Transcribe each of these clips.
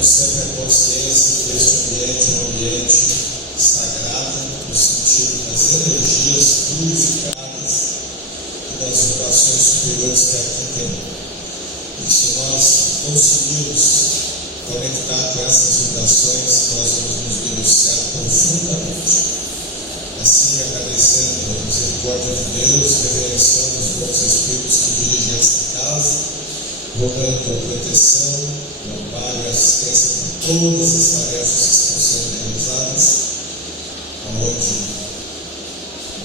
temos sempre a consciência que este ambiente é um ambiente sagrado, no sentido das energias purificadas e das vibrações superiores que aqui tem. E se nós conseguirmos conectar com essas vibrações, nós vamos nos beneficiar profundamente. Assim, agradecendo a misericórdia de Deus, reverenciando os bons espíritos que dirigem esta casa, rogando a proteção, o amparo e a assistência por todas as tarefas que estão sendo realizadas, aonde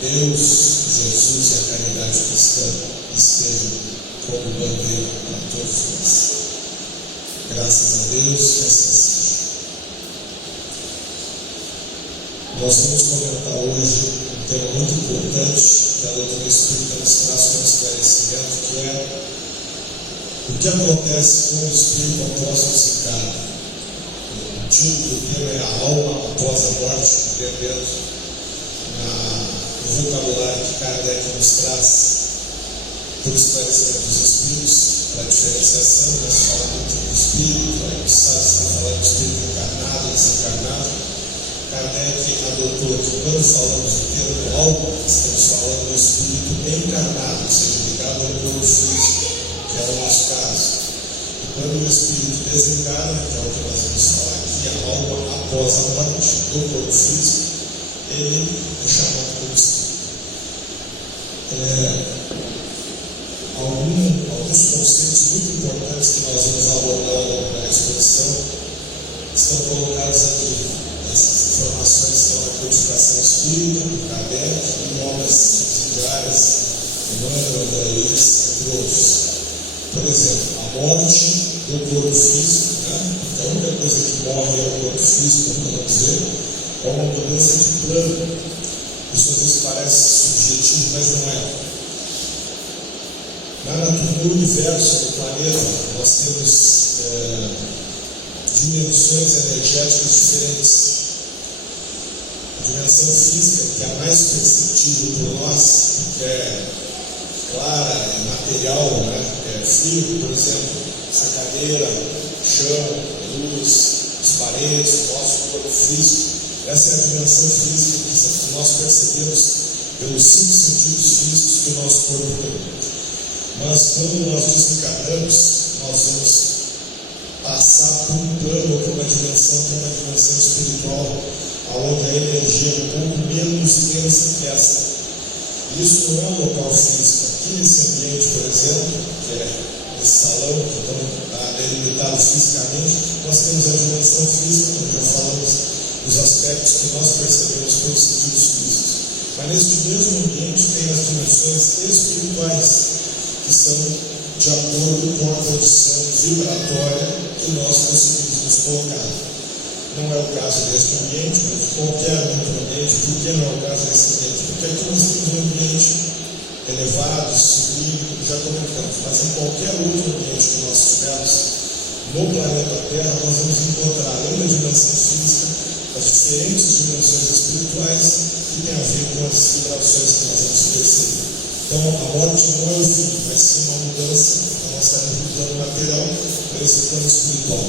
Deus, Jesus e a caridade cristã estejam como bandeira para todos nós. Graças a Deus, que assim seja. Nós vamos comentar hoje um tema muito importante que a doutrina espírita nos traz como esclarecimento, que é o que acontece com o espírito após o desencarne. O título do tema é a alma após a morte, entendendo no vocabulário que Kardec nos traz por esclarecimento dos espíritos, para a diferenciação. Nós falamos muito do espírito, aí o Sá está falando do espírito encarnado, desencarnado. Kardec adotou que quando falamos do termo alma, estamos falando do espírito encarnado, ou seja, ligado ao corpo físico, que é o nosso caso. E quando o espírito desencarna, que é o que nós vamos falar aqui, a alma após a morte do corpo físico, ele é chamado como espírito. Alguns conceitos muito importantes que nós vamos abordar ao longo da exposição estão colocados aqui. Essas informações estão na codificação espírita, do Kardec, em obras subsidiárias, Emmanuel, André Luiz, entre outros. Por exemplo, a morte do corpo físico, né? Então, a única coisa que morre é o corpo físico, vamos dizer, é uma mudança de plano. Isso às vezes parece subjetivo, mas não é. No universo, no planeta, nós temos dimensões energéticas diferentes. A dimensão física, que é a mais perceptível por nós, que é clara, é material, né? É físico, por exemplo, essa cadeira, chão, luz, as paredes, o nosso corpo físico. Essa é a dimensão física que nós percebemos pelos 5 sentidos físicos que o nosso corpo tem. Mas quando nós desencarnamos, nós vamos passar por um plano ou por uma dimensão que é uma dimensão espiritual, onde a energia é um pouco menos densa que essa. Isso não é um local físico. Aqui nesse ambiente, por exemplo, que é esse salão, que então está delimitado fisicamente, nós temos a dimensão física, como já falamos, dos aspectos que nós percebemos pelos sentidos físicos. Mas neste mesmo ambiente tem as dimensões espirituais, que são de acordo com a condição vibratória que nós conseguimos nos colocar. Não é o caso deste ambiente, mas de qualquer outro ambiente. Por que não é o caso desse ambiente? Porque aqui nós temos um ambiente elevado, sublime, como já comentamos, mas em qualquer outro ambiente que nós tivermos no planeta Terra, nós vamos encontrar, além da dimensão física, as diferentes dimensões espirituais que têm a ver com as vibrações que nós vamos perceber. Então, a morte não é o fim, mas sim uma mudança. Então, nós saímos do plano material para esse plano espiritual.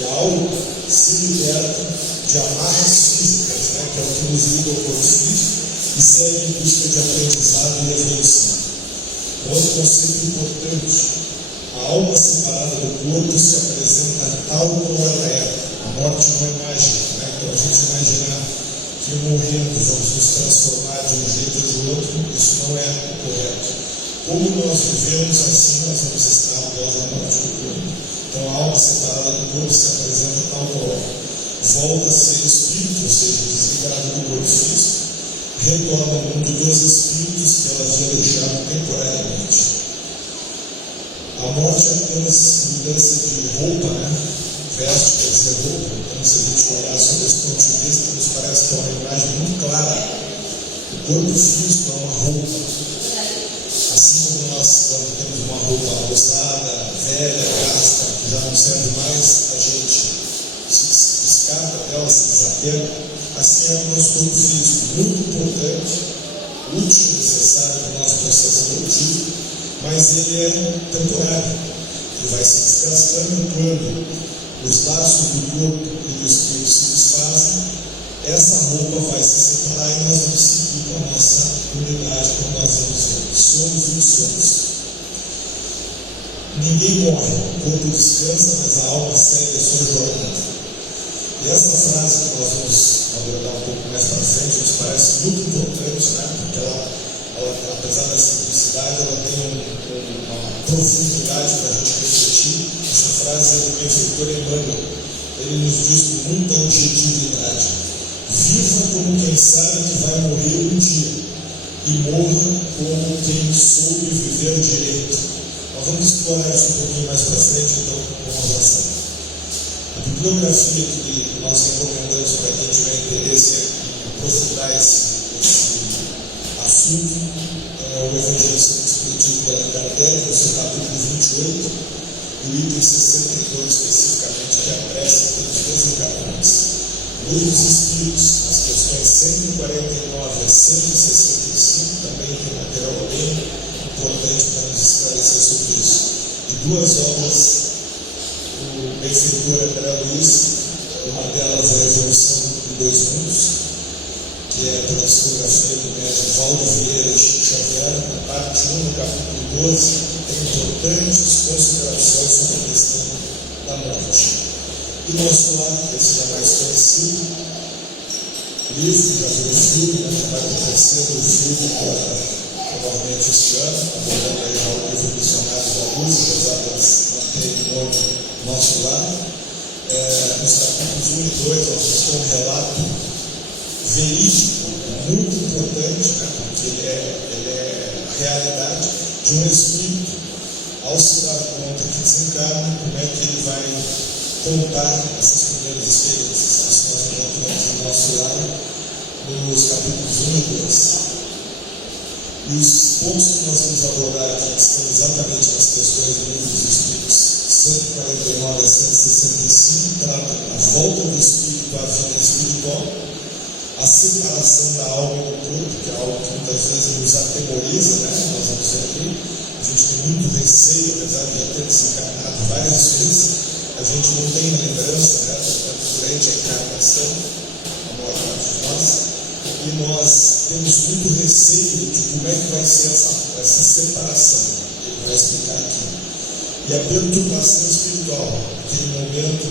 E a alma se liberta de amarras físicas, né, que é o que nos liga ao corpo físico, e segue em busca de aprendizado e evolução. Outro conceito importante: a alma separada do corpo se apresenta tal como ela é. A morte não é mágica, né? Então, a gente imaginar que morrendo vamos nos transformar de um jeito ou de outro, isso não é correto. Como nós vivemos, assim nós vamos estar após a morte do corpo. Então a alma separada do corpo se apresenta tal qual é. Volta a ser espírito, ou seja, desligado do corpo físico, retorna ao mundo dos espíritos que ela havia deixado temporariamente. A morte é apenas mudança de roupa, né? Veste quer dizer roupa. Então, se a gente olhar sobre esse ponto de vista, nos parece que é uma imagem muito clara. O corpo físico é uma roupa. Assim como nós, quando temos uma roupa usada, velha, gasta, que já não serve mais, a gente se descarta dela, se desapega. Assim é o nosso corpo físico, muito importante, útil, necessário para o nosso processo evolutivo, mas ele é temporário. Ele vai se desgastando quando os laços do corpo e do espírito se desfazem, essa roupa vai se separar e nós vamos seguir com a nossa unidade, como nós vamos ver. Somos o que somos. Ninguém morre, o corpo descansa, mas a alma segue a sua jornada. E essa frase que nós vamos abordar um pouco mais para frente, nos parece muito importante, né? Porque ela, apesar da simplicidade, ela tem uma profundidade para a gente refletir. Essa frase é do benfeitor Emmanuel. Ele nos diz com muita objetividade: viva como quem sabe que vai morrer um dia, e morra como quem soube viver direito. Nós vamos explorar isso um pouquinho mais para frente, então vamos avançar. A bibliografia que nós recomendamos para quem tiver interesse em aprofundar esse assunto é o Evangelho segundo o Espiritismo de Kardec, no seu capítulo 28, e o item 62 especificamente, que é a prece pelos desencarnados. Luz dos Espíritos, as questões 149 a 165, também tem material bem importante para nos esclarecer sobre isso. E duas obras do benfeitor André Luiz, uma delas é a Evolução em Dois Mundos, que é pela psicografia do médico Valdo Vieira e Chico Xavier, na parte 1, no capítulo 12, tem importantes considerações sobre a questão da morte. E nosso lar, esse já mais conhecido, livro, já foi o filme, né, vai acontecer o filme provavelmente este ano, abordando aí o livro Missionários da Luz, apesar de manter o nome Nosso Lar. Nos capítulos 1 e 2, nós temos um relato verídico, muito importante, né, porque ele é a realidade de um espírito, ao se dar conta que desencarna, como é que ele vai contar essas primeiras experiências. Isso nós encontramos no Nosso Lar, nos capítulos 1 e 2. E os pontos que nós vamos abordar aqui, que estão exatamente nas questões do Livro dos Espíritos 149 a 165, tratam a volta do espírito à vida espiritual, a separação da alma e do corpo, que é algo que muitas vezes nos atemoriza, né? Nós vamos ver aqui, a gente tem muito receio, apesar de já ter desencarnado várias vezes, a gente não tem lembrança, né? Durante a encarnação, a maior parte de nós. E nós temos muito receio de como é que vai ser essa separação. Ele vai explicar aqui. E a perturbação espiritual, aquele momento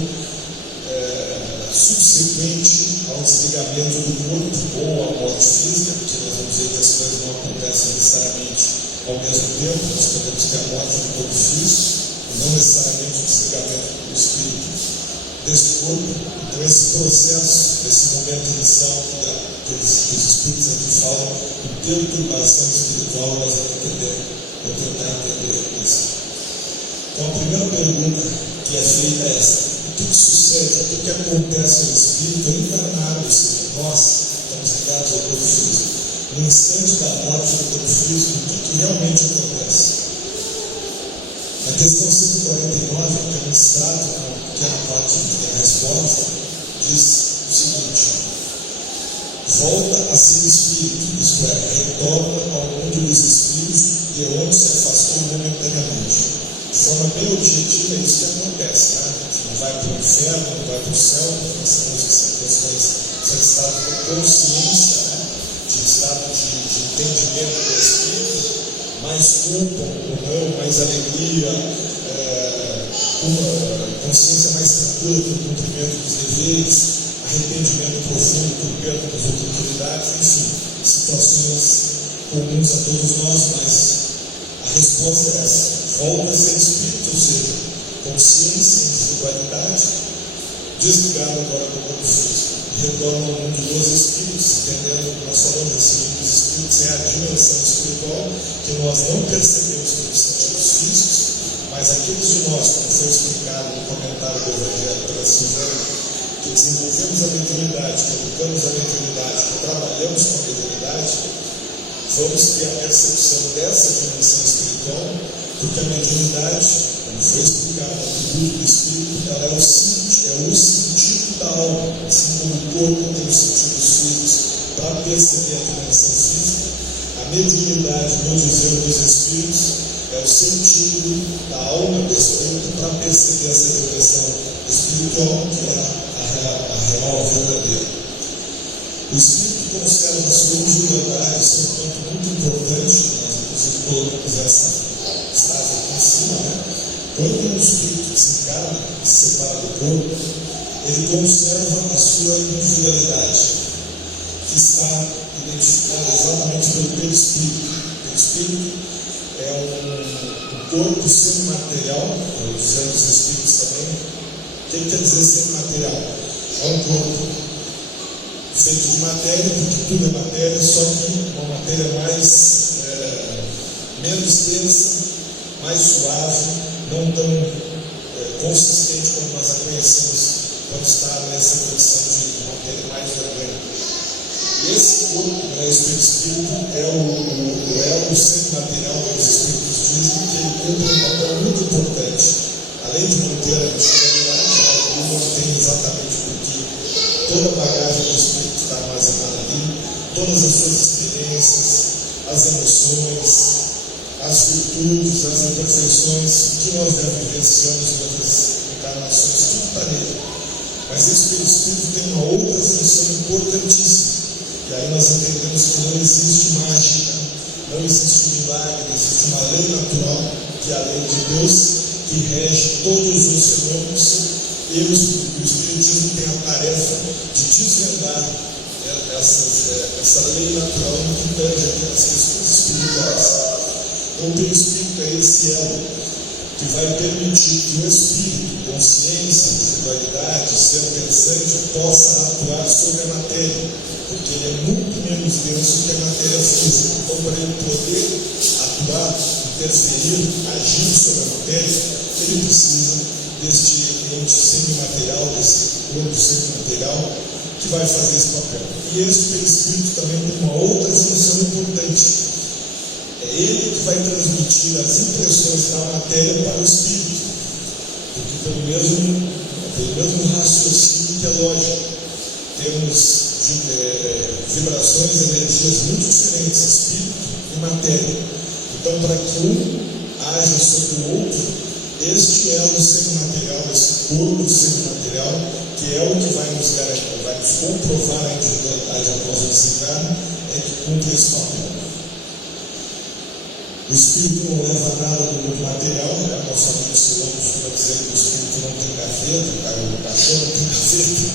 subsequente ao desligamento do corpo ou à morte física, porque nós vamos ver que as coisas não acontecem necessariamente ao mesmo tempo. Nós podemos ter a morte do corpo físico e não necessariamente o desligamento do espírito desse corpo. Então esse processo, esse momento inicial que os espíritos aqui falam de perturbação espiritual, nós vamos entender, vou tentar entender isso. Então a primeira pergunta que é feita é essa: o que sucede, o que acontece no espírito encarnado, ou seja, nós estamos ligados ao corpo físico, no instante da morte do corpo físico, o que realmente acontece? A questão 149, que é um extrato, que é a parte que tem a resposta, diz o seguinte: volta a ser espírito, isto é, retorna ao mundo dos espíritos, de onde se afastou momentaneamente. De forma bem objetiva, é isso que acontece, né? Não vai para o inferno, não vai para o céu, nós sabemos que são questões, são estados de consciência, né? De estado de entendimento do espírito, mais culpa ou não, mais alegria, uma consciência mais tranquila do cumprimento dos deveres, arrependimento profundo por perda das oportunidades, enfim, situações comuns a todos nós, mas a resposta é essa: volta a ser espírito, ou seja, consciência, individualidade, desligado agora do corpo físico, retorna ao mundo dos espíritos, entendendo que nós falamos desse mundo dos espíritos, é a dimensão espiritual que nós não percebemos pelos sentidos físicos, mas aqueles de nós, como foi explicado no comentário do Evangelho pela Suzana, que desenvolvemos a mediunidade, que educamos a mediunidade, que trabalhamos com a mediunidade, vamos ter a percepção dessa dimensão espiritual, porque a mediunidade, como foi explicado no atributo do espírito, ela é o sentido da alma, assim como o corpo tem os sentidos físicos para perceber a dimensão física. A mediunidade, no dizer dos espíritos, é o sentido da alma do espírito para perceber essa dimensão espiritual, que é a real, a verdadeira. O Espírito conserva a sua individualidade, isso é um ponto muito importante. Nós, inclusive, colocamos essa frase aqui em cima, né? Quando um Espírito se encarna, se separa do corpo, ele conserva a sua individualidade, que está identificada exatamente pelo perispírito. O Espírito é um corpo semimaterial, dizendo os Espíritos também. O que quer dizer semimaterial? É um corpo feito de matéria, porque tudo é matéria, só que uma matéria menos densa, mais suave, não tão consistente como nós a conhecemos quando está nessa condição de matéria mais orgânica. E esse corpo, esse perispírito, é o semimaterial que os Espíritos dizem que ele cumpre um papel muito importante. Além de manter a individualidade, ele mantém exatamente porque toda a bagagem do Espírito está armazenada ali, todas as suas experiências, as emoções, as virtudes, as imperfeições que nós já vivenciamos em outras encarnações, tudo está nele. Mas esse perispírito tem uma outra função importantíssima. E aí nós entendemos que não existe mágica, não existe milagre, existe uma lei natural, que é a lei de Deus, que rege todos os fenômenos. E o Espiritismo tem a tarefa de desvendar essa lei natural que tange aquelas questões espirituais. Então, o perispírito é esse elo que vai permitir que o espírito, consciência, individualidade, ser pensante, possa atuar sobre a matéria, porque ele é muito menos denso que a matéria física. Então, para ele poder atuar, interferir, agir sobre a matéria, ele precisa deste ente semimaterial, desse corpo semimaterial, que vai fazer esse papel. E esse perispírito também tem uma outra função importante. É ele que vai transmitir as impressões da matéria para o espírito, porque pelo mesmo raciocínio que é lógico, temos vibrações e energias muito diferentes, espírito e matéria. Então, para que um haja sobre o outro, este elo semimaterial, esse corpo semimaterial, que é o que vai nos garantir, vai nos comprovar a individualidade após o desencarne, é que cumpre esse papel. O espírito não leva nada do mundo material, né? Nosso amigo Silvão costuma dizer que o espírito não tem gaveta, o caixão não tem gaveta.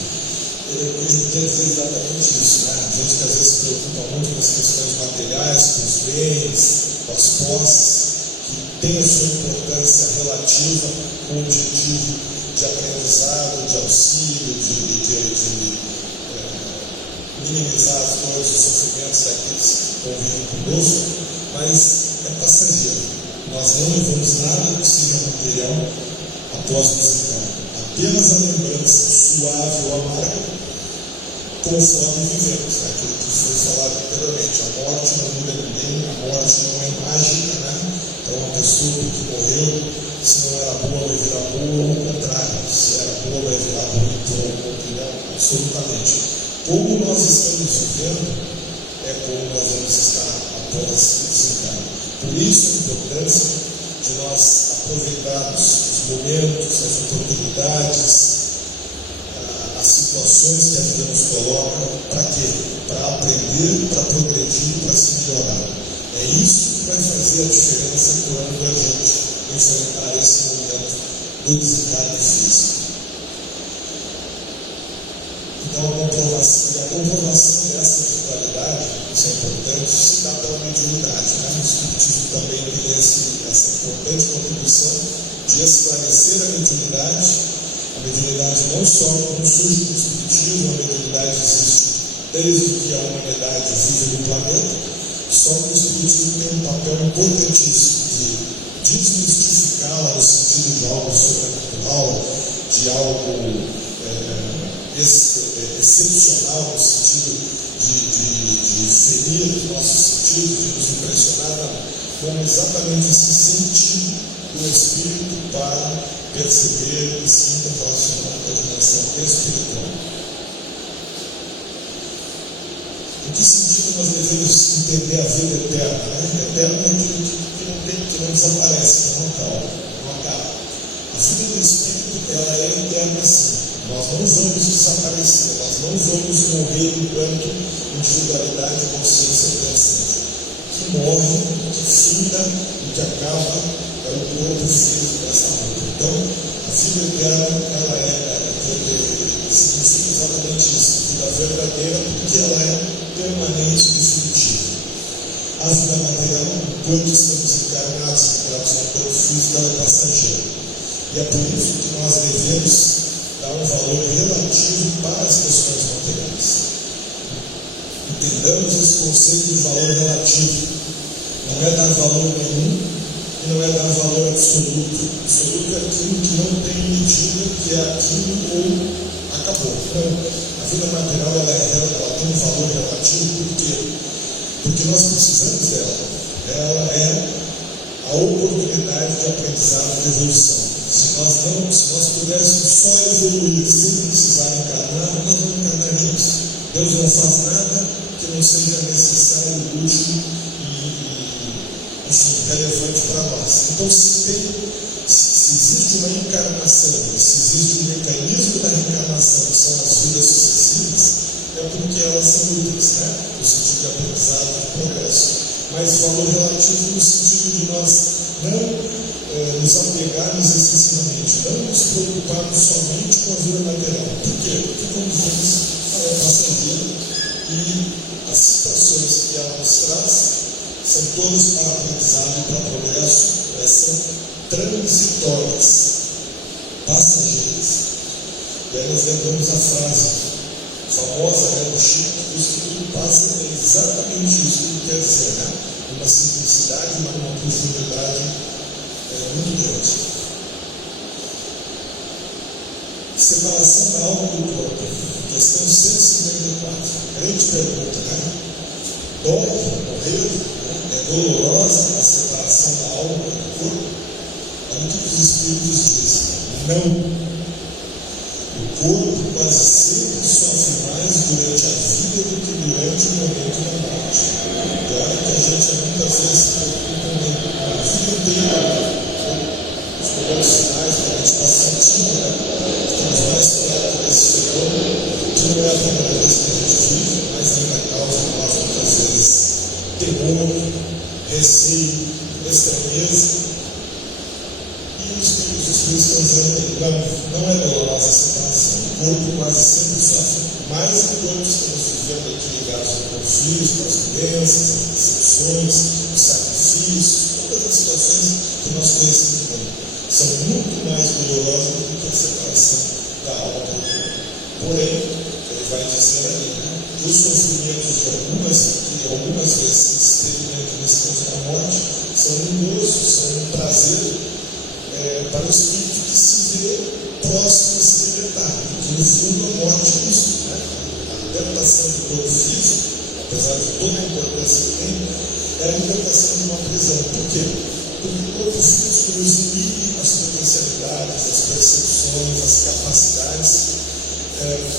Ele quer dizer exatamente isso, né? A gente que às vezes se preocupa muito com as questões materiais, com os bens, com as posses, que tem a sua importância relativa com o objetivo de aprendizado, de auxílio, de minimizar as dores e sofrimentos daqueles que convivem conosco, mas é passageiro. Nós não levamos nada que seja material após o desencarne. Apenas a lembrança suave ou amarga, conforme vivemos, né? Aquilo que foi falado anteriormente. A morte não muda ninguém, a morte não é mágica, né? Então, uma pessoa que morreu, se não era boa, vai virar boa, ou o contrário, se era boa, vai virar ruim, por algum opinião, absolutamente. Como nós estamos vivendo, é como nós vamos estar após o desencarne. Por isso, a importância de nós aproveitarmos os momentos, as oportunidades, as situações que a vida nos coloca, para quê? Para aprender, para progredir, para se melhorar. É isso que vai fazer a diferença quando a gente enfrentar esse momento do desencarne físico. Então, a comprovação dessa individualidade, isso é importante, se dá pela mediunidade, né? O Espiritismo também tem essa importante contribuição de esclarecer a mediunidade. A mediunidade não só não surge no Espiritismo, a mediunidade existe desde que a humanidade vive no planeta, só que o Espiritismo tem um papel importantíssimo de desmistificá-la no sentido de algo sobrenatural, de algo excepcional, no sentido de ferir os nossos sentidos, de nos impressionar, como exatamente esse sentido do Espírito para perceber e se relacionar com a dimensão espiritual. Em que sentido nós devemos entender a vida eterna? Né? Eterno é aquilo que não desaparece, que não acaba. A A vida do Espírito, ela é eterna assim. Nós não vamos desaparecer, nós não vamos morrer enquanto individualidade e consciência transcendem. O que morre, o que finda, o que acaba é o corpo físico dessa roupa. Então, a vida eterna, ela significa exatamente isso, a vida verdadeira, porque ela é permanente e definitiva. A vida material, enquanto estamos encarnados no corpo físico, ela é passageira. E é por isso que nós devemos dar um valor relativo para as questões materiais. Entendamos esse conceito de valor relativo. Não é dar valor nenhum e não é dar valor absoluto. Absoluto é aquilo que não tem medida, que é aquilo ou acabou. Então, a vida material ela tem um valor relativo, por quê? Porque nós precisamos dela. Ela é a oportunidade de aprendizado e de evolução. Se nós pudéssemos só evoluir sem precisar encarnar, nós não encarnaríamos. Deus não faz nada que não seja necessário, útil e enfim, relevante para nós. Então, se existe uma encarnação, se existe um mecanismo da reencarnação, que são as vidas sucessivas, é porque elas são úteis, né? No sentido de aprendizado e de progresso. Mas valor relativo no sentido de nós não nos apegarmos excessivamente, não nos preocuparmos somente com a vida material. Por quê? Porque, como vimos, ela é passageira e as situações que ela nos traz são todas para aprendizado e para progresso, são transitórias, passageiras. E aí nós lembramos a frase famosa, do Chico, que o estudo passa exatamente isso que ele quer dizer, né? Uma simplicidade, uma profundidade muito grande. Separação da alma do corpo. Questão 154. Grande pergunta, né? Dói morrer? É dolorosa a separação da alma do corpo? Olha o que os Espíritos dizem. Não. O corpo quase sempre sofre mais durante a vida do que durante o momento da morte. E olha que a gente muitas vezes se preocupa com a vida inteira. Os primeiros sinais da meditação antiga, né? Estamos mais perto desse fenômeno, que não é a primeira vez que a gente vive, mas ainda causa para nós muitas vezes temor, receio, estranheza. E os Espíritos estão dizendo, não é dolorosa a separação. O corpo quase sempre sofre mais enquanto estamos vivendo aqui ligados ao corpo físico, às doenças, às decepções, os sacrifícios, todas as situações que nós conhecemos bem. São muito mais dolorosas do que a separação da alma do corpo. Porém, ele vai dizer ali, né, que os sofrimentos de algumas vezes que se experimentam nesse caso da morte são um gozo, são um prazer para o espírito que se vê próximo a se libertar. Porque no fundo a morte é isso, né? A libertação do corpo físico, apesar de toda a importância que tem, é a libertação de uma prisão. Por quê? Porque o corpo físico nos inibe as potencialidades, as percepções, as capacidades.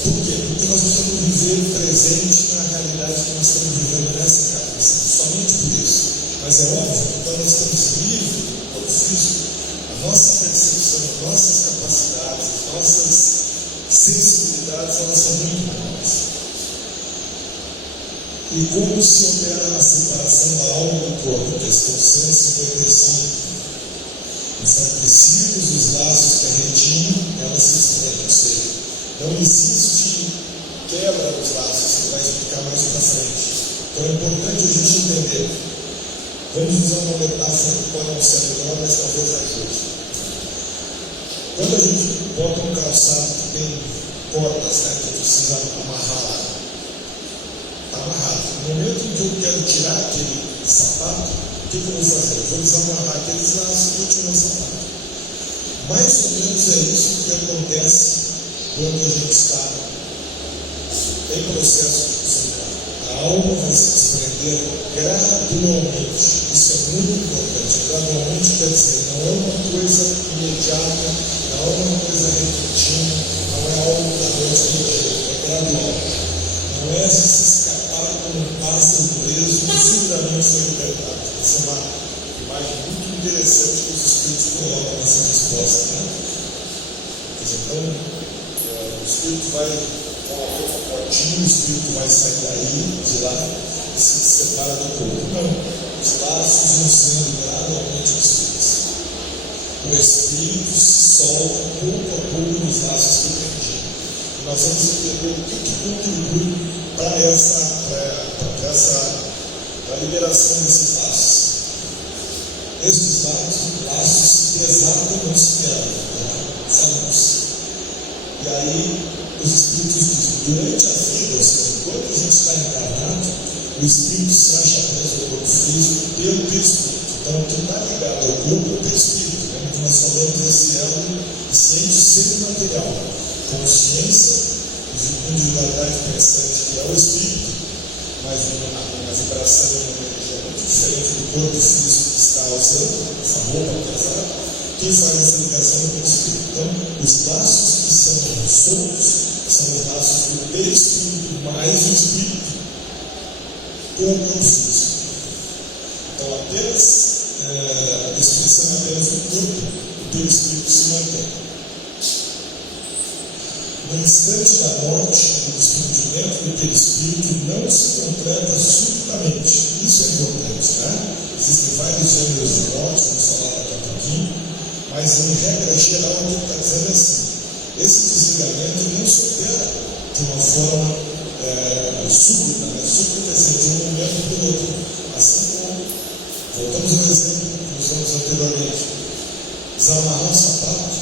Por quê? Porque nós estamos vivendo presente na realidade que nós estamos vivendo nessa encarnação. Somente por isso. Mas é óbvio que quando nós estamos livres do corpo físico, a nossa percepção, as nossas capacidades, as nossas sensibilidades, elas são muito maiores. E como se opera a separação da alma do corpo? Questão 155. Enfraquecidos os laços que a retinham, elas se estreiam. Ou seja, não existe quebra dos laços, você vai explicar mais para frente. Então é importante a gente entender. Vamos usar uma metáfora que pode não ser melhor, mas talvez ajude. Quando a gente bota um calçado que tem cordas, né, que precisa amarrar lá, está amarrado. No momento em que eu quero tirar aquele sapato, o que eu vou fazer? Eu vou desamarrar aqueles laços e vou tirar o sapato. Mais ou menos é isso que acontece quando a gente está em processo de desencarne. A alma vai se desprender gradualmente. Isso é muito importante. Gradualmente quer dizer, não é uma coisa imediata, não é uma coisa repentina, não é algo da noite para o dia, é gradual. Não é se escapar como um pássaro preso que subitamente foi libertado. Essa é uma imagem muito interessante que os Espíritos colocam nessa resposta, né? Então, o Espírito vai com a roupa fortinha, o Espírito vai sair daí, de lá, e se separa do corpo. Não, os laços vão sendo gradualmente desfeitos. O Espírito se solta pouco a pouco nos laços que prendiam. E nós vamos entender o que contribui para a liberação desses laços. Esses laços se desatam no céu, falamos. E aí, os Espíritos dizem, durante a vida, ou seja, enquanto a gente está encarnado, o Espírito se acha preso ao corpo físico pelo Espírito. Então, quem está ligado ao corpo é o Espírito. Lembra que nós falamos desse elo ciente semimaterial, consciência de individualidade pensante, que é o Espírito, mas uma vibração e uma energia muito diferente do corpo físico que está usando, essa roupa pesada. Quem faz essa ligação é o Espírito. Então, os laços que são soltos são os laços do perispírito mais o Espírito com o corpo físico. Então, apenas a destruição é apenas do corpo, o perispírito se mantém. No instante da morte, o desprendimento do perispírito não se completa subitamente. Isso é importante, né? Existem vários gêneros de morte, vamos falar daqui a pouquinho. Mas, em regra geral, o que está dizendo é assim: esse desligamento não se opera de uma forma súbita, né? Súbita quer dizer de um momento para o outro. Assim como, voltamos ao exemplo que usamos anteriormente: desamarrar um sapato,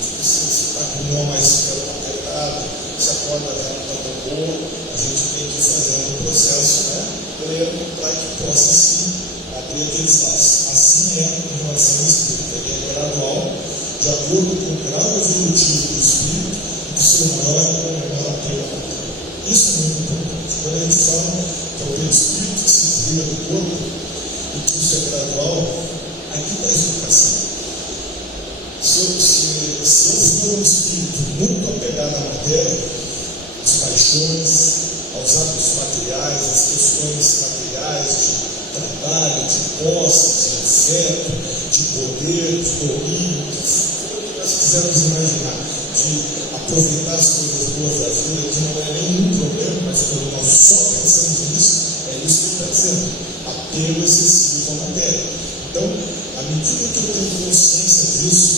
se está com uma mais apertada, se a corda já não está tão boa, a gente tem que ir fazendo um processo, né? Para que possa sim abrir aqueles laços. Assim é em relação ao Espírito. Ele é gradual, de acordo com o grau evolutivo do Espírito, e que seu maior ou menor apego. Isso é muito importante. Quando a gente fala que é o perispírito que se desliga do corpo, e que isso é gradual, aqui está a explicação. Se eu for um espírito muito apegado à matéria, às paixões, aos hábitos materiais, às questões materiais de trabalho, de posse, de afeto, de poder, de domínio, o que nós quisermos imaginar, de aproveitar as coisas boas da vida, que não é nenhum problema, mas quando nós só pensamos nisso, é isso que ele está dizendo: apego excessivo à matéria. Então, à medida que eu tenho consciência disso,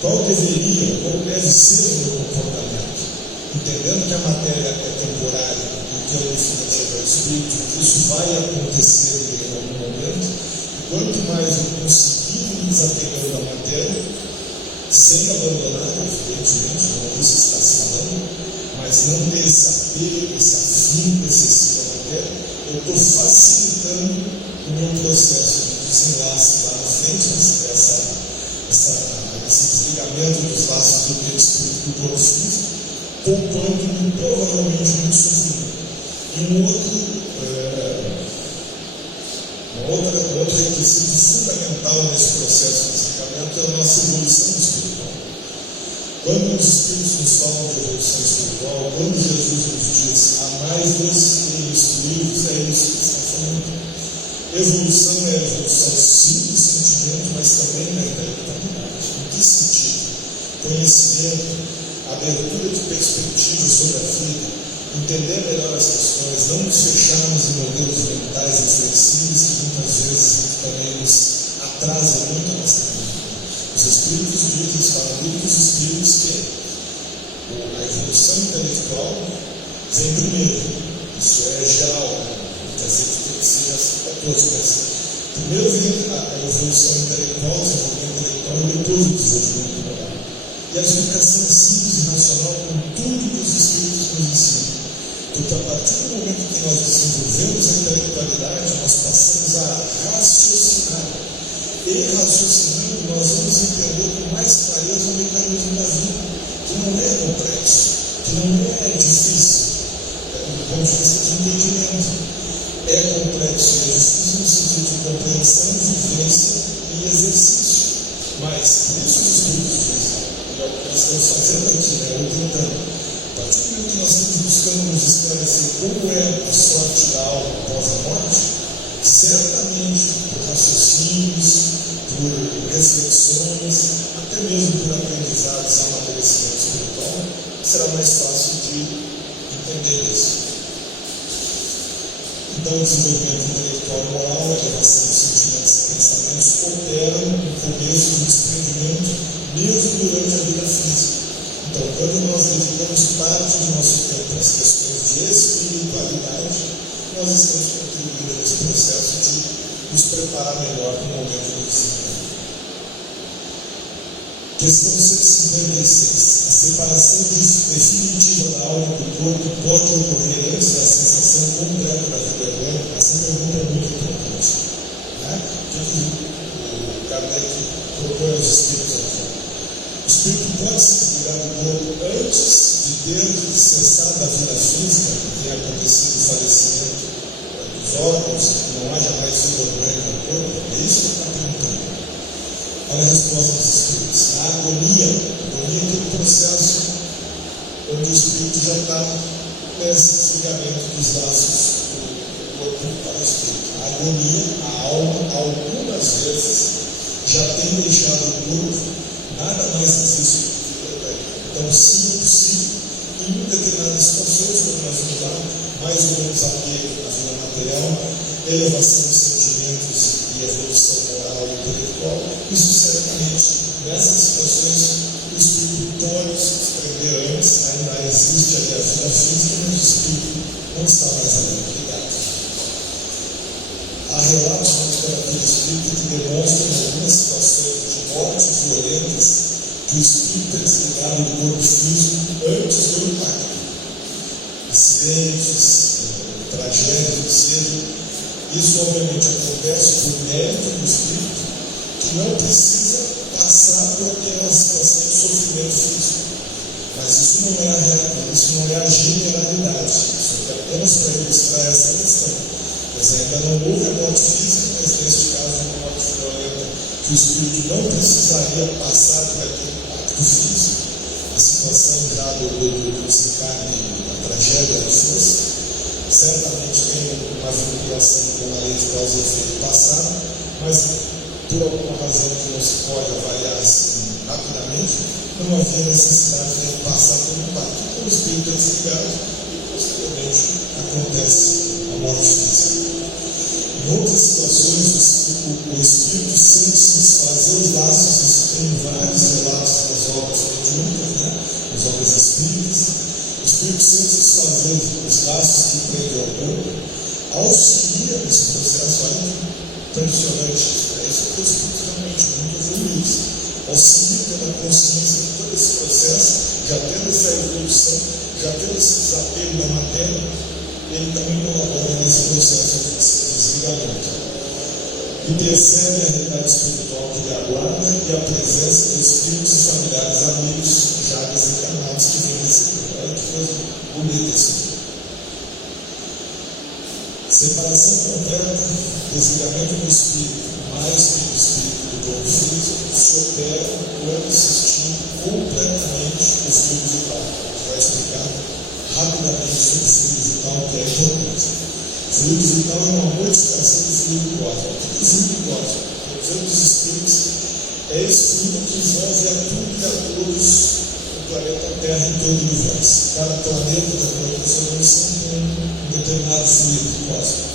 qual deveria ou deve ser o meu comportamento? Entendendo que a matéria é temporária e que é definitiva é o Espírito, que isso vai acontecer em algum momento, e quanto mais eu conseguir me desapegando da matéria, sem abandonar, evidentemente, como você está falando, mas não ter esse apego, esse afinco excessivo à matéria, eu estou facilitando o meu processo de desenlace lá na frente, esse desligamento dos laços do perispírito do corpo físico, poupando provavelmente muito sofrimento. E outro requisito fundamental nesse processo de desligamento é a nossa evolução espiritual. Quando os Espíritos nos falam de evolução espiritual, quando Jesus nos diz: amai-vos e instruí-vos, é isso que está falando. Evolução é a evolução sim do sentimento, mas também da intelectualidade. Em que sentido? Conhecimento, abertura de perspectiva sobre a vida, entender melhor as questões, não nos fecharmos em modelos mentais inflexíveis que muitas vezes também nos atrasam muito a nossa vida. Os Espíritos dizem, falam muito dos Espíritos que a evolução intelectual vem primeiro. Isso é geral, né? Quer dizer que seja assim para todos, mas primeiro vem a evolução intelectual, o desenvolvimento intelectual, e depois o desenvolvimento moral. E a explicação simples e racional com tudo que os Espíritos nos ensinam. Porque a partir do momento que nós desenvolvemos a intelectualidade, nós passamos a raciocinar. E raciocinando, nós vamos entender com mais clareza o mecanismo da vida, que não é complexo, que não é difícil, do ponto de vista de entendimento. É complexo e é difícil no sentido de compreensão, vivência e exercício. Mas, por isso os Espíritos dizem, é o que nós estamos fazendo aqui, né? Ou tentando. A partir do momento que nós estamos buscando nos esclarecer como é a sorte da alma após a morte, certamente por raciocínios, por mesmo por aprendizado e amadurecimento espiritual, será mais fácil de entender isso. Então, o desenvolvimento intelectual e moral, a elevação dos sentimentos e pensamentos operam no começo do desprendimento, mesmo durante a vida física. Então, quando nós dedicamos parte do nosso tempo às questões de espiritualidade, nós estamos contribuindo nesse processo de nos preparar melhor para o momento do desempenho. Questão 156. A separação definitiva da alma do corpo pode ocorrer antes da sensação completa da vida orgânica? Essa pergunta é muito importante. Né? O que o Kardec propõe aos espíritos aqui? O espírito pode se desligar do corpo antes de ter cessado a vida física, que tenha acontecido o falecimento dos órgãos, que não haja mais vida orgânica no corpo? É isso que ele está perguntando. Olha a resposta dos espíritos. A agonia é aquele processo onde o espírito já está nesse desligamento dos laços do corpo para o espírito. A agonia, a alma, algumas vezes já tem deixado o corpo, nada mais existe. Então, se possível, em determinadas situações, como nós vamos lá, mais ou menos apego na vida material, elevação dos sentimentos e evolução moral e intelectual, isso certamente, nessas situações, o espírito pode se desprender antes, ainda existe ali a vida física, mas o espírito não está mais ali ligado. Há relatos na literatura espírita que demonstram em algumas situações de mortes violentas que o espírito é desligado do corpo físico antes do impacto. Acidentes, tragédias, etc. Isso obviamente acontece por mérito do espírito, que não precisa passar por aquela situação de sofrimento físico. Mas isso não é a generalidade. Isso é apenas para ilustrar essa questão. Quer dizer, ainda não houve a morte física, mas neste caso uma morte violenta, que o espírito não precisaria passar por aquele impacto físico, a situação já do desencarne, da tragédia que fosse. Certamente tem uma vinculação com a lei de causa e efeito passado, mas por alguma razão que não se pode avaliar assim rapidamente, não havia necessidade de passar por um impacto. Então o espírito é desligado e posteriormente acontece a morte física. Em outras situações, o espírito sente se desfazer os laços. Isso tem vários relatos nas obras mediúnicas, né? Nas obras espíritas. O espírito sente se desfazer os laços que prendem ao corpo, auxilia nesse processo. Olha que impressionante isso. Isso é que os espíritos realmente muito evoluídos. Auxilia pela consciência de todo esse processo, já tendo essa evolução, já tendo esse desapego da matéria, ele também colabora nesse processo de desligamento. E percebe a realidade espiritual que lhe aguarda e a presença de espíritos e familiares amigos já desencarnados que vêm receber. Olha que coisa bonita isso. Separação completa, desligamento do espírito, mais que do espírito do corpo físico, se opera quando se extingue completamente o fluido vital. A gente vai explicar rapidamente sobre o fluido vital, que é importante. O fluido vital é uma modificação do fluido cósmico. O que é o fluido cósmico? O fluido dos espíritos é esse fluido que envolve a tudo e a todos o planeta Terra e todo o universo. Cada planeta da proporção tem um determinado fluido cósmico.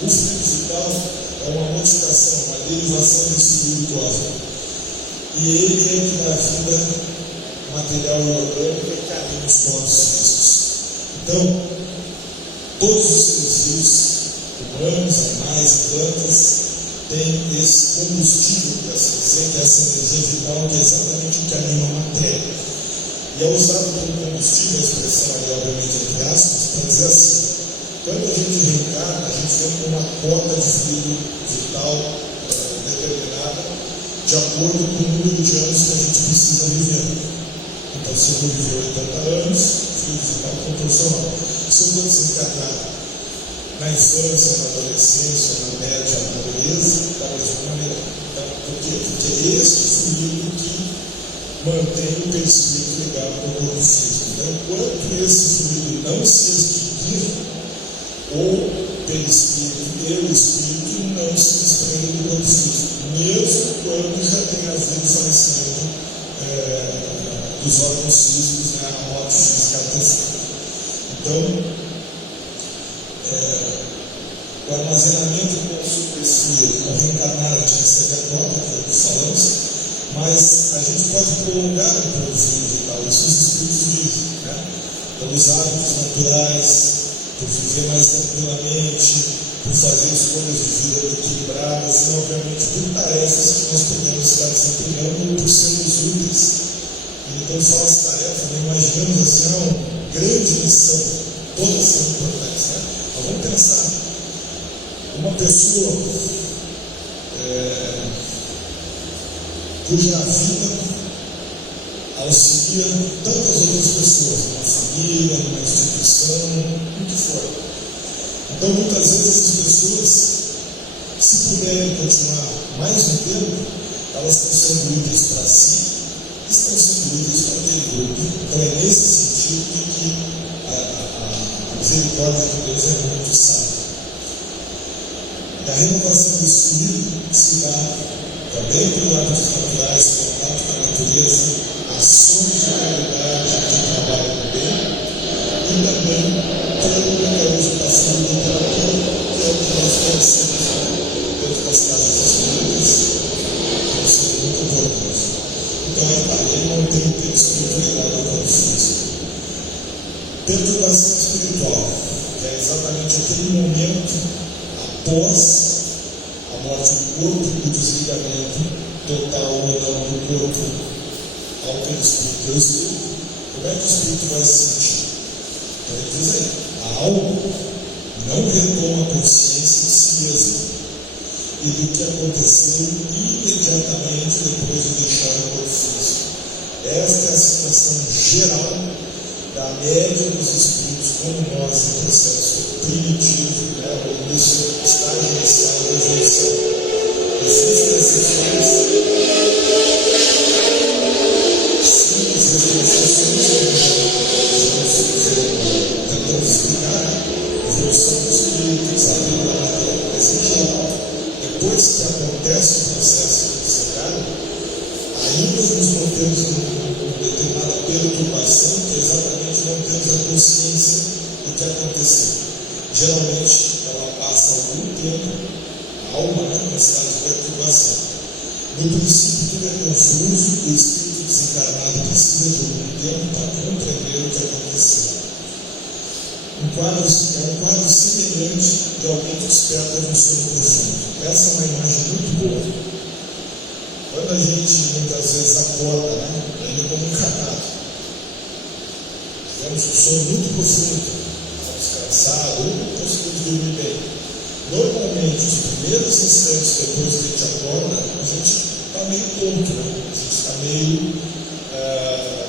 O fluido vital é uma modificação, uma derivação desse fluido cósmico. E ele é que dá vida material e orgânica e caminha os corpos físicos. Então, todos os seres vivos, humanos, animais, plantas, têm esse combustível, por assim dizer, que é essa energia vital, que é exatamente o que anima a matéria. E é usado como combustível, a expressão ali, obviamente, entre aspas, para dizer assim: quando a gente reencarna, a gente vem com uma cota de fluido vital determinada, de acordo com o número de anos que a gente precisa viver. Então, se eu viver 80 anos, fluido vital proporcional. Se eu vou desencarnar na infância, na adolescência, na média, na adolescência, da mesma maneira. Então, por quê? Porque é esse fluido que mantém o perispírito ligado ao corpo físico. Então, enquanto esse fluido não se extinguir, o perispírito e o espírito não se desprendem do corpo físico, mesmo quando já tem havido falecimento dos órgãos físicos, né, a morte física antecedente. Então, o armazenamento com esse reencarnar, a gente recebe a prova, que é o que falamos, mas a gente pode prolongar um pouco o fluido vital, isso os espíritos dizem, né? Pelos hábitos naturais, por viver mais tranquilamente, por fazer escolhas de vida equilibradas e, obviamente, por tarefas que nós podemos estar desempenhando por sermos úteis. E quando fala de tarefa, nós imaginamos assim, uma grande missão, todas são importantes, né? Mas vamos pensar, uma pessoa cuja vida auxilia tantas outras pessoas, numa família, numa instituição, o que for. Então, muitas vezes, essas pessoas, se puderem continuar mais um tempo, elas estão sendo úteis para si, estão sendo úteis para aquele grupo. Então, é nesse sentido que a misericórdia de Deus é muito sábia. E a renovação do espírito se dá também por hábitos naturais, contato com a natureza, ações de caridade que trabalham no bem, e também pelo mecanismo da fluidoterapia, que é o que nós conhecemos dentro das casas espíritas, que é muito importante. Então, ele não tem o perispírito ligado ao corpo físico. Perturbação espiritual, que é exatamente aquele momento após a morte do corpo, o desligamento total ou não do corpo ao perispírito. O espírito, como é que o espírito vai se sentir? Então ele diz aí, a alma não retoma a consciência de si mesma e do que aconteceu imediatamente depois de deixar o corpo físico. Esta é a situação geral da média dos espíritos como nós no processo primitivo, né, o início, estágio inicial da evolução. Existem exceções, simples exceções, tentando explicar a evolução dos espíritos, a vida da matéria, mas em geral, depois que acontece o processo de desencarne, ainda nos mantemos em determinada perturbação, que é exatamente não temos a consciência do que aconteceu. Geralmente, ela passa algum tempo, a alma, né, no estado de perturbação. No princípio, tudo é confuso, o espírito desencarnado precisa de algum tempo para compreender o que aconteceu. É um quadro semelhante de alguém que desperta de um sono profundo. Essa é uma imagem muito boa. Quando a gente muitas vezes acorda, né, ainda como encarnado, tivemos um sono muito profundo, estamos cansados, ou não conseguimos dormir bem. Normalmente, os primeiros instantes depois que a gente acorda, a gente está meio tonto, né? A gente está meio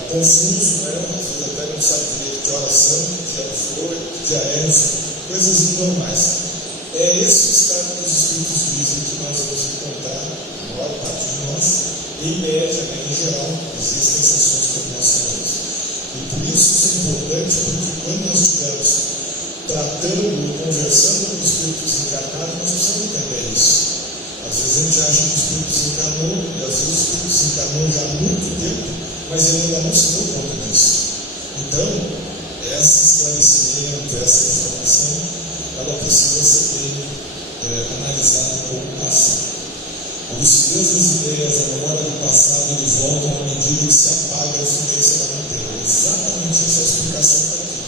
confuso, né? Às vezes até não sabe direito que horas são, que dia foi, que dia é, coisas normais. É esse o estado que os espíritos dizem que nós vamos encontrar, a maior parte de nós, em média, né, em geral, existem exceções como nós sabemos. E por isso é importante, porque quando nós estivermos tratando, conversando com o espírito desencarnado, nós precisamos entender isso. Às vezes a gente acha que o espírito desencarnou, e às vezes o espírito desencarnou já há muito tempo, mas ele ainda não se deu conta disso. Então, esse esclarecimento, essa informação, ela precisa ser bem analisada com o passado. A lucidez das ideias, a memória do passado, ele voltam à medida que se apaga a influência da matéria. Exatamente essa é a explicação para aqui.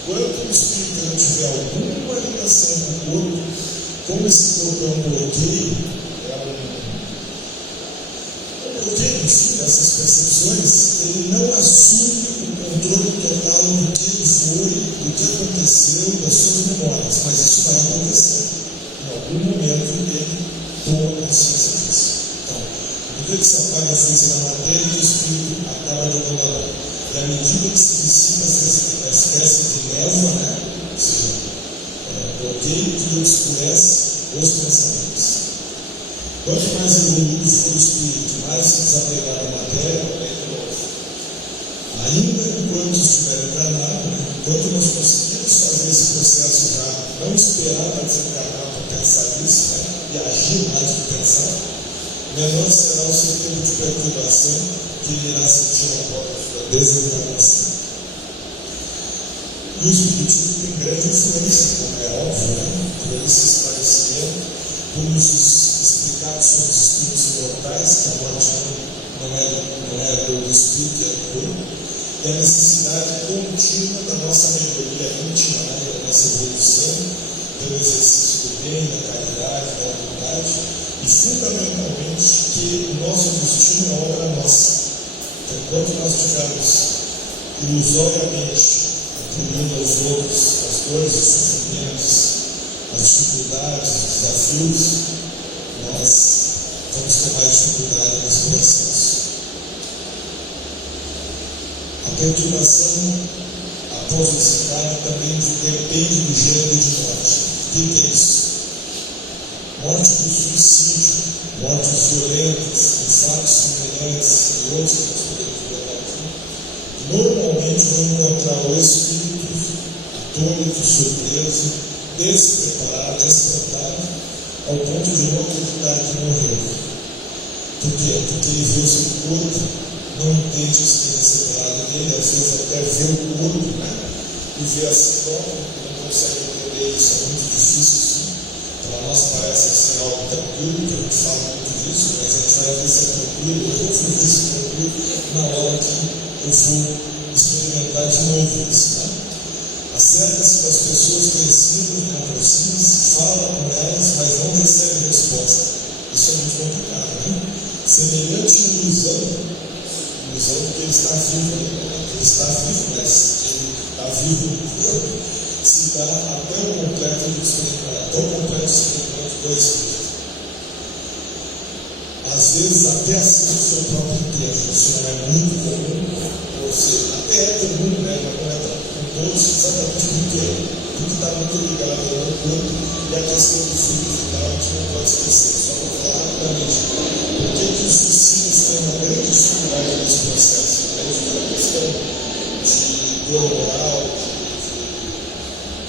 Enquanto o espírito não tiver alguma ligação com o corpo, como esse corpo é um bloqueio, enfim, dessas percepções, ele não assume o controle total do que ele foi, do que aconteceu, das suas memórias, mas isso vai acontecer. Em algum momento ele toma consciência disso. Então, à medida que se apaga a influência da matéria, o espírito acaba detonando. E à medida que se dissipa essa espécie de névoa, né? Ou seja, bloqueio que escurece os pensamentos. Quanto mais evoluído for o espírito, mais se desapegar da matéria, ainda enquanto estiver encarnado, enquanto nós conseguimos fazer esse processo já, não esperar para desencarnar para pensar nisso, né? E agir mais do que pensar, menor será o seu tempo de perturbação que ele irá sentir na porta da sua desencarnação. E o Espiritismo tem grande influência, como é óbvio, né? Por esse esclarecimento, por nos explicar que somos espíritos imortais, que a morte não é do espírito, é do corpo, e a necessidade contínua da nossa melhoria íntima, né? Da nossa evolução, pelo exercício do bem, da caridade, da humildade, e fundamentalmente que o nosso destino é obra nossa. Então, enquanto nós estivermos ilusoriamente atribuindo aos outros as dores e sofrimentos, as dificuldades, os desafios, nós vamos ter mais dificuldade nesse processo. A perturbação após o desencarne também depende do gênero de morte. O que é isso? Morte por suicídio, mortes violentas, infartos fulminantes e outros que nós podemos ver aqui, normalmente vão encontrar o espírito atônito, surpreso, despreparado, espantado, ao ponto de não acreditar que morreu. Por quê? Porque ele vê o seu corpo, não entende que esteja separado dele, às vezes até vê o corpo, né? E vê a si próprio, não consegue entender isso, é muito difícil, sim. Para nós parece assim algo tranquilo, que a gente fala muito disso, mas a gente vai ver se é tranquilo, eu vou ver se é tranquilo na hora que eu for experimentar de novo isso, né? Acerca-se das pessoas conhecidas, não conhecidas, fala com elas, mas não recebe resposta. Isso é muito complicado, né? Semelhante ilusão porque ele está vivo, ele está vivo, mas ele está vivo no corpo, se dá até o completo experimento do Espírito. Às vezes até assim o seu próprio enterro, isso não é muito comum, ou seja, até é comum, né? Mas não é com todos, exatamente porque está muito ligado ao corpo e a questão do fluido vital a gente não pode esquecer. Só para falar rapidamente, por que os suicidas têm uma grande dificuldade nesse processo? A questão de dor moral,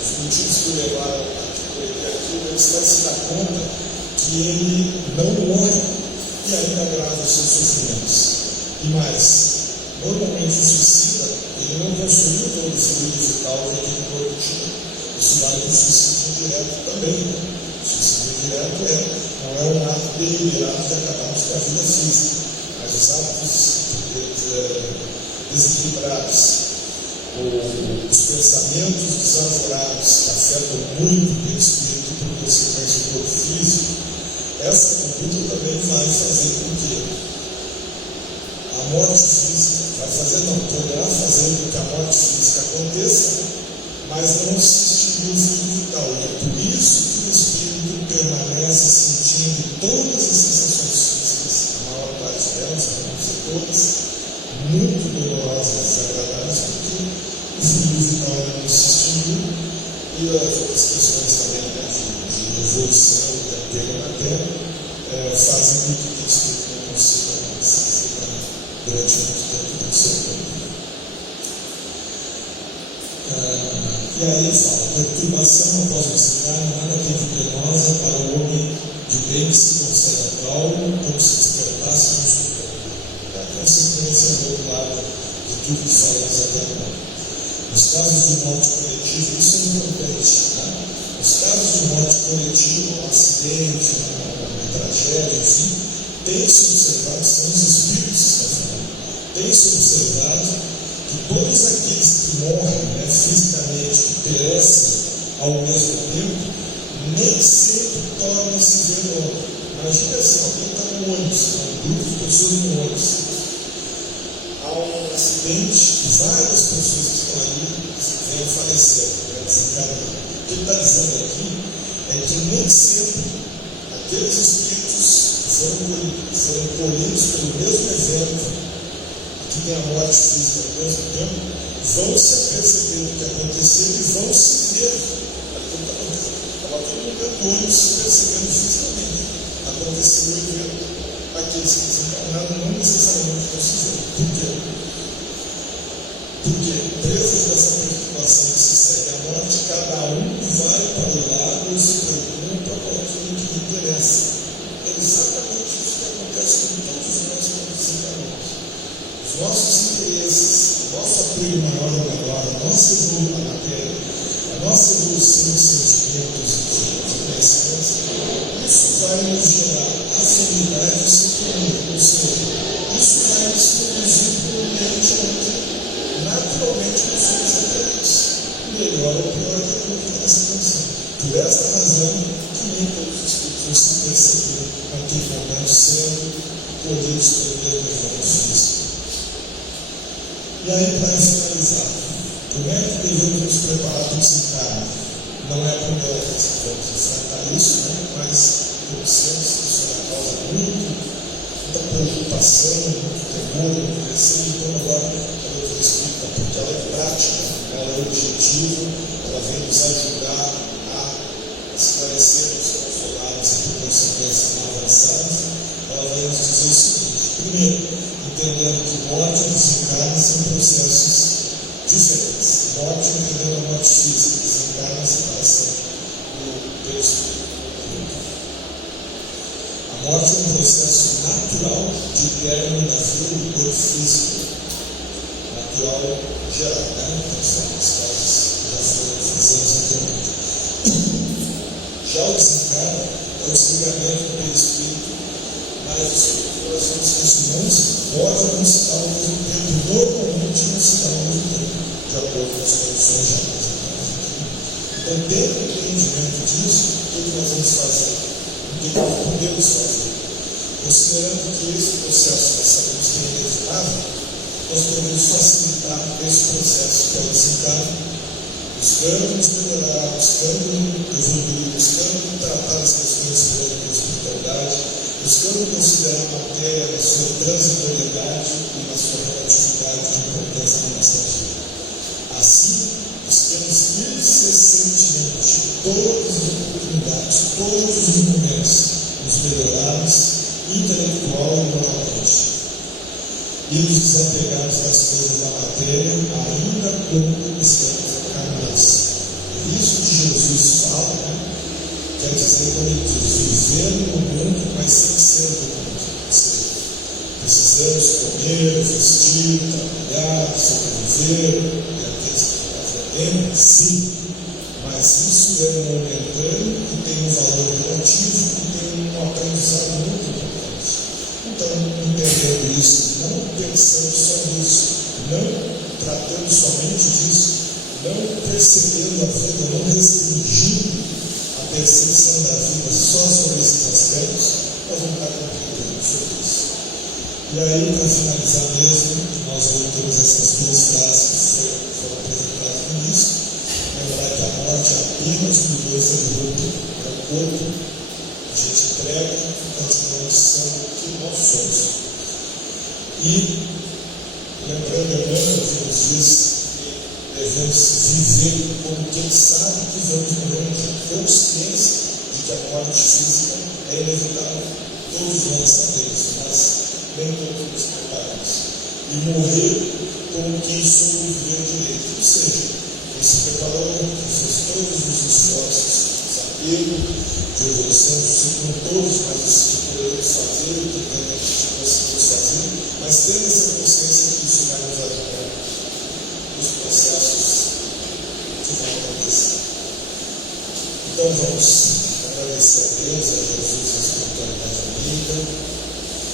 os motivos que o levaram aquilo, ele vai se dar conta que ele não morre e ainda agrava os seus sofrimentos. E mais, normalmente o suicida, ele não consumiu todo o fluido vital que aquele corpo tinha. Isso vale para o suicídio indireto também. O suicídio indireto não é um ato deliberado de acabarmos com a vida física, mas os atos desequilibrados, os pensamentos desavorados que afetam muito o espírito por consequência do corpo físico, essa conduta também vai fazer com que a morte física, poderá fazer com que a morte física aconteça, mas não se extinguir o fluido vital. E é por isso que o espírito permanece sentindo todas as sensações físicas, a maior parte delas, para não dizer todas, muito dolorosas e desagradáveis, porque o fluido vital não se extinguiu, e as outras questões também, né, de evolução e de apego na Terra fazem com que o espírito não consiga se ficar durante muito tempo do seu corpo. E aí ele fala: perturbação após o desencarne nada tem de penosa para o homem de bem que se conserva calmo, como se despertasse no escutão. É a consequência do outro lado de tudo que falamos até agora. Nos casos de morte coletiva, isso é importante, né? Nos casos de morte coletiva, um acidente, uma tragédia, enfim, tem-se observado, são os espíritos que estão falando, tem-se observado que todos aqueles que morrem, né, fisicamente, que perecem ao mesmo tempo, nem sempre tornam a se ver no outro. Imagina assim, alguém está no ônibus, um grupo de pessoas no ônibus. Há um acidente, várias pessoas que estão ali vêm falecer, desencarnar. O que ele está dizendo aqui é que nem sempre aqueles espíritos foram colhidos pelo mesmo evento que tem a morte física ao mesmo tempo, vão se aperceber do que aconteceu e vão se ver. Estava todo mundo dentro do ônibus se percebendo fisicamente. Aconteceu o evento. Aqueles que desencarnaram não necessariamente vão se ver. Por quê? Porque, presos dessa perturbação que se segue à morte, cada um vai para o lado e se pergunta qual é aquilo que lhe interessa. É exatamente isso que acontece de todos nós como desencarnados. Os nossos interesses, o nosso apego maior ou menor, a nossa evolução na matéria, a nossa evolução de sentimentos e de conhecimentos, isso vai nos gerar afinidade e sintonia, ou seja, isso vai nos conduzir para um ambiente onde naturalmente nós somos atraídos, melhor ou pior de acordo com essa condição. Por esta razão, que nem todos os espíritos se perceberam naquele momento sendo colhidos pelo mesmo evento físico. E aí, para finalizar, como é que devemos nos preparar para o desencarne? Não é a primeira vez que vamos enfrentar isso, né? Mas, como sempre, isso causa muita preocupação, muito temor, muito receio. Então, agora, a doutora explica, porque ela é prática, ela é objetiva, ela vem nos ajudar a esclarecer os consolarmos e, por consequência, não avançarmos. Ela vai nos dizer o seguinte: primeiro, entendendo que morte e desencarne são processos diferentes. Morte, entendendo a morte física, desencarne a separação do perispírito. A morte é um processo natural de término da vida do corpo físico. Natural geral, né? Conforme as causas que já foram fizemos anteriormente. Já o desencarne é o desligamento do perispírito, mas os espíritos pode não se dar ao mesmo tempo, normalmente não se dá ao mesmo tempo, de acordo com as condições já apresentadas. Então, tendo o entendimento disso, o que nós vamos fazer? O que nós podemos fazer? Considerando que esse processo nós sabemos que é inevitável, nós podemos facilitar esse processo que é o desencarne, buscando nos melhorar, buscando evoluir, buscando tratar as questões de espiritualidade, buscando considerar a matéria na sua transitoriedade e na sua relatividade de importância na nossa vida. Assim, buscamos incessantemente todas as oportunidades, todos os momentos, nos melhorarmos intelectual e moralmente. E nos desapegarmos das coisas da matéria, ainda quando estamos encarnados. É isso que Jesus fala, né? Quer dizer, quando ele diz, viver no mundo, mas sem ser do mundo. Ou seja, precisamos comer, vestir, trabalhar, sobreviver, e aqueles que fazem, sim, mas isso é momentâneo e tem um valor relativo e tem um aprendizado muito importante. Então, entendendo isso, não pensando só nisso, não tratando somente disso, não percebendo a vida, não restringindo a percepção da vida só sobre esses aspectos, nós vamos estar compreendendo sobre isso. E aí, para finalizar mesmo, nós voltamos a essas duas frases que foram apresentadas no início. Lembrar que a morte é apenas mudança de roupa, é o corpo, a gente entrega e continuamos sendo o que nós somos. E, lembrando, Emmanuel, que nos diz que devemos viver como quem sabe que vamos morrer um dia, consciência de que a morte física é inevitável. Todos nós sabemos, mas nem todos nos preparamos. E morrer como quem soube viver direito, ou seja, quem se preparou, quem fez todos os esforços, desapego, de evolução, com todos, mas isso que poderíamos fazer, o que conseguimos fazer, mas tendo essa consciência que isso vai nos ajudar nos processos que vão acontecer. Então vamos agradecer a Deus, a Jesus, a espiritualidade amiga,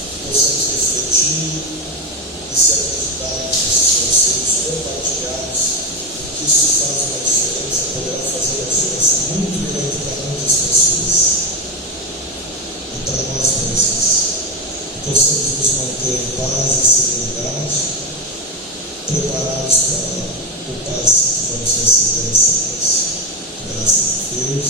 que possamos refletir e se acreditar nesses conceitos compartilhados, porque isso faz uma diferença, poderá fazer uma diferença muito grande para muitas pessoas e para nós mesmos. Que possamos nos manter em paz e serenidade, preparados para o passe que vamos receber em sequência. Graças a Deus,